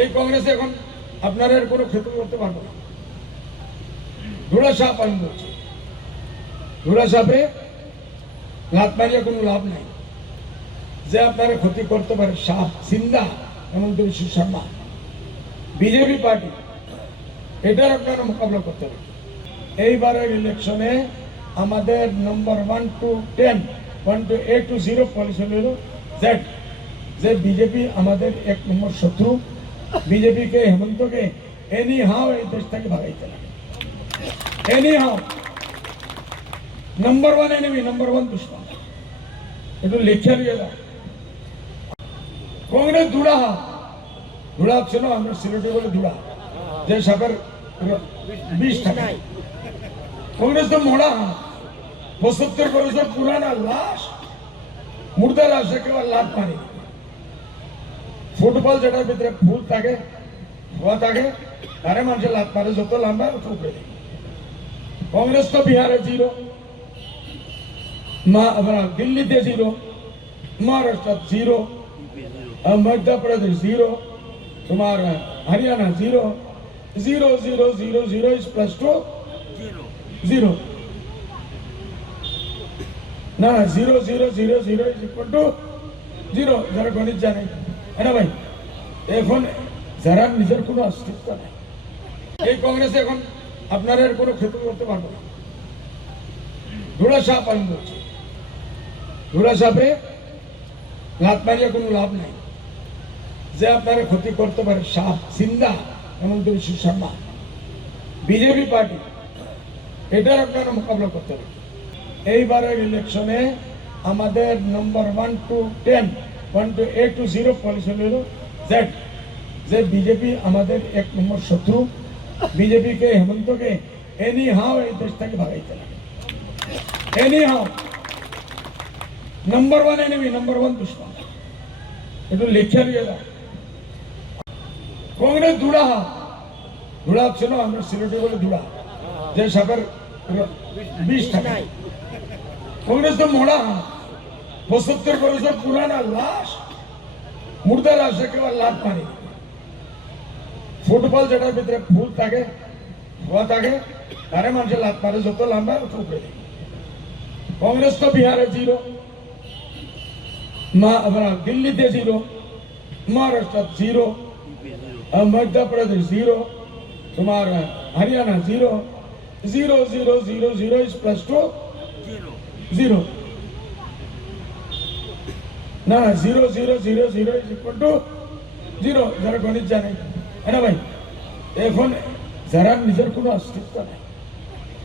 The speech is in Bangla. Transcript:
এই কংগ্রেস এখন আপনারা এর কোনো ক্ষতি করতে পারবো না। ধুলা সাপ আমি বলছি, ধুলা সাপে লাত মারিয়ে কোনো লাভ নাই। যে আপনারা ক্ষতি করতে পারে সাপ সিন্দা হেমন্ত বিশ্ব শর্মা বিজেপি পার্টি, এটার আপনারা মোকাবিলা করতে হবে। এইবারের ইলেকশনে আমাদের নম্বর 1 to 10, 1 to A to 0 policy হল জেড, যে বিজেপি আমাদের 1 নম্বর শত্রু। বিজেপিকে হেমন্তকে এনি হাও এই দেশ থেকে ভাগাইতে লাগে, এনি হাও। নম্বর 1 এনিমি, নম্বর 1 দুশ্মন, একটু লিখে দিয়ে দাও। কংগ্রেস ধুড়া ধুড়া হচ্ছে না, আমরা সিলেটে বলে ধুড়া, যে সাপের বিষ থাকে। কংগ্রেস তো মোড়া 75 বছর পুরানা লাশ, মুর্দা লাশ, একেবারে লাভ পানি। ফুটবল যেটার ভিতরে ফুল থাকে, ধোয়া থাকে, তারে মানুষের লাভ মারে, যত লম্বা উপরে। কংগ্রেস তো বিহারে 0, দিল্লিতে 0, মহারাষ্ট্র 0, मध्य प्रदेश 0, तुम्हारा हरियाणा 0, 0 0 0 0 is plus 2 0 না 0 0 0 0 is equal to 0। যারা গণিত জানে না ভাই, এখন যারা নিজের কোনো অস্তিত্ব নাই, এই কংগ্রেস এখন আপনারা এর কোনো ক্ষতি করতে পারবো না। ধুলা সাপ আমি বলছি, ধুলা সাপে লাত মারিয়ে কোনো লাভ নাই। যে আপনারা ক্ষতি করতে পারে সাপ সিন্দা হেমন্ত বিশ্ব শর্মা বিজেপি পার্টি, এটার আপনারা মোকাবিলা করতে হবে। এইবারের ইলেকশনে আমাদের নম্বর 1 to 10, 1 to A to 0 policy হল জেড, যে বিজেপি আমাদের 1 নম্বর শত্রু। বিজেপিকে হেমন্তকে এনি হাও এই দেশ থেকে ভাগাইতে লাগে, এনি হাও। নম্বর 1 এনিমি, নম্বর 1 দুশ্মন, একটু লিখে দিয়ে দাও। কংগ্রেস ধুড়া ধুড়া হচ্ছে না, আমরা সিলেটে বলে ধুড়া, যে সাপের বিষ থাকে। কংগ্রেস তো মোড়া 75 বছর পুরানা লাশ, মুর্দা লাশ, একেবারে লাভ পানি। ফুটবল যেটার ভিতরে ফুল থাকে, ধোয়া থাকে, তারে মানুষের লাভ মারে, যত লম্বা উপরে। কংগ্রেস তো বিহারে 0, দিল্লিতে 0, মহারাষ্ট্র 0, मध्य प्रदेश 0, तुम्हारा हरियाणा 0, 0 0 0 0 is plus 2 0 না 0 0 0 0 is equal to 0। যারা গণিত জানে না ভাই, এখন যারা নিজের কোনো অস্তিত্ব নাই,